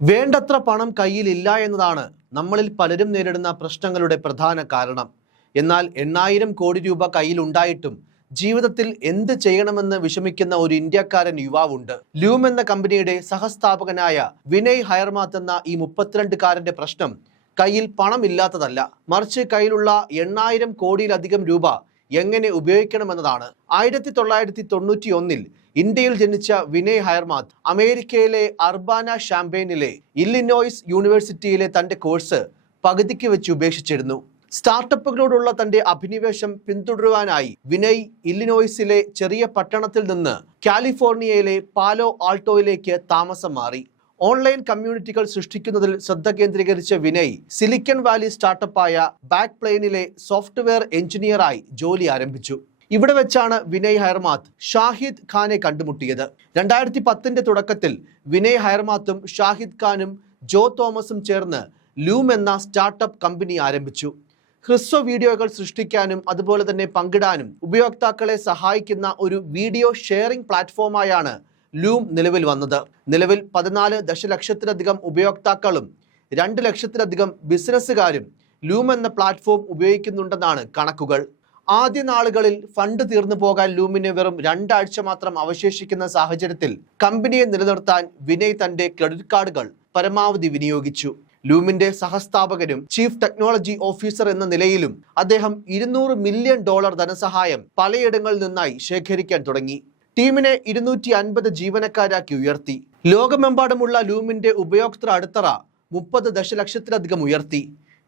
വേണ്ടത്ര പണം കയ്യിലില്ല എന്നതാണ് നമ്മളിൽ പലരും നേരിടുന്ന പ്രശ്നങ്ങളുടെ പ്രധാന കാരണം. എന്നാൽ എണ്ണായിരം കോടി രൂപ കയ്യിലുണ്ടായിട്ടും ജീവിതത്തിൽ എന്ത് ചെയ്യണമെന്ന് വിഷമിക്കുന്ന ഒരു ഇന്ത്യക്കാരൻ യുവാവുണ്ട്. ലൂം എന്ന കമ്പനിയുടെ സഹസ്ഥാപകനായ വിനയ് ഹയർമാത്ത് എന്ന ഈ മുപ്പത്തിരണ്ടുകാരന്റെ പ്രശ്നം കയ്യിൽ പണമില്ലാത്തതല്ല. മറിച്ച് കയ്യിലുള്ള എണ്ണായിരം കോടിയിലധികം രൂപ എങ്ങനെ ഉപയോഗിക്കണമെന്നതാണ്. ആയിരത്തി തൊള്ളായിരത്തി തൊണ്ണൂറ്റി ഒന്നിൽ ഇന്ത്യയിൽ ജനിച്ച വിനയ് ഹയർമാത് അമേരിക്കയിലെ അർബാന ഷാംപെയിനിലെ ഇല്ലിനോയ്സ് യൂണിവേഴ്സിറ്റിയിലെ തന്റെ കോഴ്സ് പകുതിക്ക് വെച്ച് ഉപേക്ഷിച്ചിരുന്നു. സ്റ്റാർട്ടപ്പുകളോടുള്ള തന്റെ അഭിനിവേശം പിന്തുടരുവാനായി വിനയ് ഇല്ലിനോയ്സിലെ ചെറിയ പട്ടണത്തിൽ നിന്ന് കാലിഫോർണിയയിലെ പാലോ ആൾട്ടോയിലേക്ക് താമസം മാറി. ഓൺലൈൻ കമ്മ്യൂണിറ്റികൾ സൃഷ്ടിക്കുന്നതിൽ ശ്രദ്ധ കേന്ദ്രീകരിച്ച വിനയ് സിലിക്കൺ വാലി സ്റ്റാർട്ടപ്പായ ബാക്ക് പ്ലെയിനിലെ സോഫ്റ്റ്വെയർ എഞ്ചിനീയറായി ജോലി ആരംഭിച്ചു. ഇവിടെ വെച്ചാണ് വിനയ് ഹയർമാത്ത് ഷാഹിദ് ഖാനെ കണ്ടുമുട്ടിയത്. രണ്ടായിരത്തി പത്തിന്റെ തുടക്കത്തിൽ വിനയ് ഹയർമാത്തും ഷാഹിദ് ഖാനും ജോ തോമസും ചേർന്ന് ലൂം എന്ന സ്റ്റാർട്ടപ്പ് കമ്പനി ആരംഭിച്ചു. ഹ്രസ്വ വീഡിയോകൾ സൃഷ്ടിക്കാനും അതുപോലെ തന്നെ പങ്കിടാനും ഉപയോക്താക്കളെ സഹായിക്കുന്ന ഒരു വീഡിയോ ഷെയറിംഗ് പ്ലാറ്റ്ഫോമായാണ് ലൂം നിലവിൽ വന്നത്. നിലവിൽ പതിനാല് ദശലക്ഷത്തിലധികം ഉപയോക്താക്കളും രണ്ട് ലക്ഷത്തിലധികം ബിസിനസ്സുകാരും ലൂം എന്ന പ്ലാറ്റ്ഫോം ഉപയോഗിക്കുന്നുണ്ടെന്നാണ് കണക്കുകൾ. ആദ്യ നാളുകളിൽ ഫണ്ട് തീർന്നു പോകാൻ ലൂമിന് വെറും രണ്ടാഴ്ച മാത്രം അവശേഷിക്കുന്ന സാഹചര്യത്തിൽ കമ്പനിയെ നിലനിർത്താൻ വിനയ് തന്റെ ക്രെഡിറ്റ് കാർഡുകൾ പരമാവധി വിനിയോഗിച്ചു. ലൂമിന്റെ സഹസ്ഥാപകനും ചീഫ് ടെക്നോളജി ഓഫീസർ എന്ന നിലയിലും അദ്ദേഹം ഇരുന്നൂറ് മില്യൺ ഡോളർ ധനസഹായം പലയിടങ്ങളിൽ നിന്നായി ശേഖരിക്കാൻ തുടങ്ങി. ടീമിനെ ഇരുന്നൂറ്റി അൻപത് ജീവനക്കാരാക്കി ഉയർത്തി. ലോകമെമ്പാടുമുള്ള ലൂമിന്റെ ഉപയോക്തൃ അടിത്തറ മുപ്പത് ദശലക്ഷത്തിലധികം ഉയർത്തി.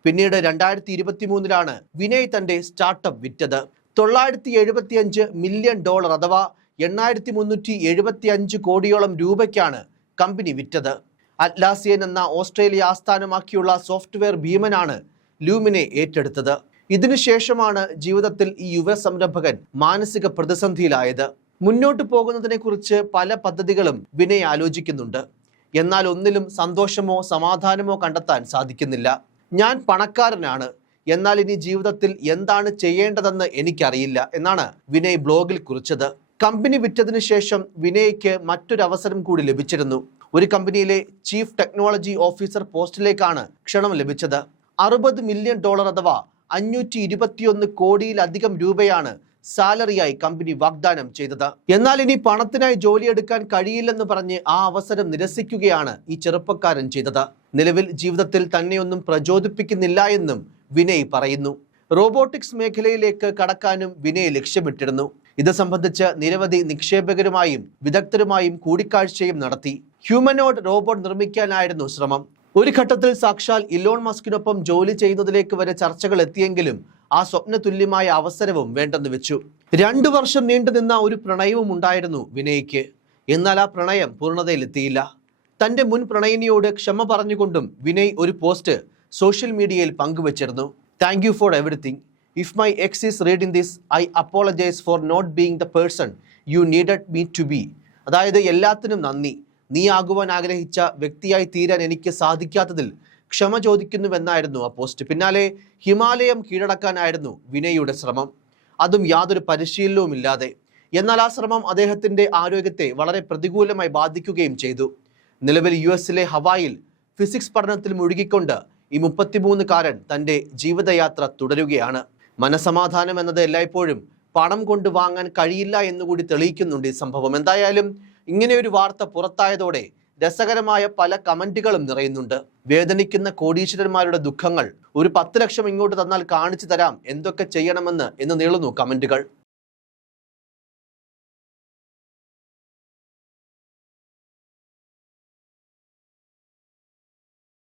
പിന്നീട് രണ്ടായിരത്തി ഇരുപത്തി മൂന്നിലാണ് വിനയ് തന്റെ സ്റ്റാർട്ടപ്പ് വിറ്റത്. തൊള്ളായിരത്തി എഴുപത്തി അഞ്ച് മില്യൺ ഡോളർ അഥവാ എണ്ണായിരത്തി മുന്നൂറ്റി എഴുപത്തി അഞ്ച് കോടിയോളം രൂപയ്ക്കാണ് കമ്പനി വിറ്റത്. അറ്റ്ലാസിയൻ എന്ന ഓസ്ട്രേലിയ ആസ്ഥാനമാക്കിയുള്ള സോഫ്റ്റ്വെയർ ഭീമനാണ് ലൂമിനെ ഏറ്റെടുത്തത്. ഇതിനുശേഷമാണ് ജീവിതത്തിൽ ഈ യുവ സംരംഭകൻ മാനസിക പ്രതിസന്ധിയിലായത്. മുന്നോട്ട് പോകുന്നതിനെക്കുറിച്ച് പല പദ്ധതികളും വിനയ് ആലോചിക്കുന്നുണ്ട്. എന്നാൽ ഒന്നിലും സന്തോഷമോ സമാധാനമോ കണ്ടെത്താൻ സാധിക്കുന്നില്ല. ഞാൻ പണക്കാരനാണ്. എന്നാൽ ഇനി ജീവിതത്തിൽ എന്താണ് ചെയ്യേണ്ടതെന്ന് എനിക്കറിയില്ല എന്നാണ് വിനയ് ബ്ലോഗിൽ കുറിച്ചത്. കമ്പനി വിറ്റതിനു ശേഷം വിനയ്ക്ക് മറ്റൊരു അവസരം കൂടി ലഭിച്ചിരുന്നു. ഒരു കമ്പനിയിലെ ചീഫ് ടെക്നോളജി ഓഫീസർ പോസ്റ്റിലേക്കാണ് ക്ഷണം ലഭിച്ചത്. അറുപത് മില്യൺ ഡോളർ അഥവാ അഞ്ഞൂറ്റി ഇരുപത്തിയൊന്ന് കോടിയിലധികം രൂപയാണ് സാലറിയായി കമ്പനി വാഗ്ദാനം ചെയ്തത്. എന്നാൽ ഇനി പണത്തിനായി ജോലിയെടുക്കാൻ കഴിയില്ലെന്ന് പറഞ്ഞ് ആ അവസരം നിരസിക്കുകയാണ് ഈ ചെറുപ്പക്കാരൻ ചെയ്തത്. നിലവിൽ ജീവിതത്തിൽ തന്നെയൊന്നും പ്രചോദിപ്പിക്കുന്നില്ല എന്നും വിനയ് പറയുന്നു. റോബോട്ടിക്സ് മേഖലയിലേക്ക് കടക്കാനും വിനയ് ലക്ഷ്യമിട്ടിരുന്നു. ഇത് സംബന്ധിച്ച് നിരവധി നിക്ഷേപകരുമായും വിദഗ്ധരുമായും കൂടിക്കാഴ്ചയും നടത്തി. ഹ്യൂമനോഡ് റോബോട്ട് നിർമ്മിക്കാനായിരുന്നു ശ്രമം. ഒരു ഘട്ടത്തിൽ സാക്ഷാൽ ഇലോൺ മസ്കിനൊപ്പം ജോലി ചെയ്യുന്നതിലേക്ക് വരെ ചർച്ചകൾ എത്തിയെങ്കിലും ആ സ്വപ്ന തുല്യമായ അവസരവും വേണ്ടെന്ന് വെച്ചു. രണ്ടു വർഷം നീണ്ടുനിന്ന ഒരു പ്രണയവും ഉണ്ടായിരുന്നു വിനയ്ക്ക്. എന്നാൽ ആ പ്രണയം പൂർണതയിലെത്തിയില്ല. തന്റെ മുൻ പ്രണയിനിയോട് ക്ഷമ പറഞ്ഞുകൊണ്ടും വിനയ് ഒരു പോസ്റ്റ് സോഷ്യൽ മീഡിയയിൽ പങ്കുവച്ചിരുന്നു. Thank you for everything if my ex is reading this I apologise for not being the person you needed me to be അതായത് എല്ലാത്തിനും നന്ദി. നീ ആകുവാൻ ആഗ്രഹിച്ച വ്യക്തിയായി തീരാൻ എനിക്ക് സാധിക്കാത്തതിൽ ക്ഷമ ചോദിക്കുന്നുവെന്നായിരുന്നു ആ പോസ്റ്റ്. പിന്നാലെ ഹിമാലയം കീഴടക്കാനായിരുന്നു വിനയുടെ ശ്രമം. അതും യാതൊരു പരിശീലനവും ഇല്ലാതെ എന്നാൽ ആ ശ്രമം അദ്ദേഹത്തിന്റെ ആരോഗ്യത്തെ വളരെ പ്രതികൂലമായി ബാധിക്കുകയും ചെയ്തു. നിലവിൽ യു എസിലെ ഹവായിൽ ഫിസിക്സ് പഠനത്തിൽ മുഴുകിക്കൊണ്ട് ഈ മുപ്പത്തിമൂന്നുകാരൻ തന്റെ ജീവിതയാത്ര തുടരുകയാണ്. മനസമാധാനം എന്നത് എല്ലായ്പ്പോഴും പണം കൊണ്ട് വാങ്ങാൻ കഴിയില്ല എന്നുകൂടി തെളിയിക്കുന്നുണ്ട് ഈ സംഭവം. എന്തായാലും ഇങ്ങനെ ഒരു വാർത്ത പുറത്തായതോടെ രസകരമായ പല കമന്റുകളും നിറയുന്നുണ്ട്. വേദനിക്കുന്ന കോടീശ്വരന്മാരുടെ ദുഃഖങ്ങൾ ഒരു പത്ത് ലക്ഷം ഇങ്ങോട്ട് തന്നാൽ കാണിച്ചു തരാം എന്തൊക്കെ ചെയ്യണമെന്ന് എന്ന് നീളുന്നു കമന്റുകൾ.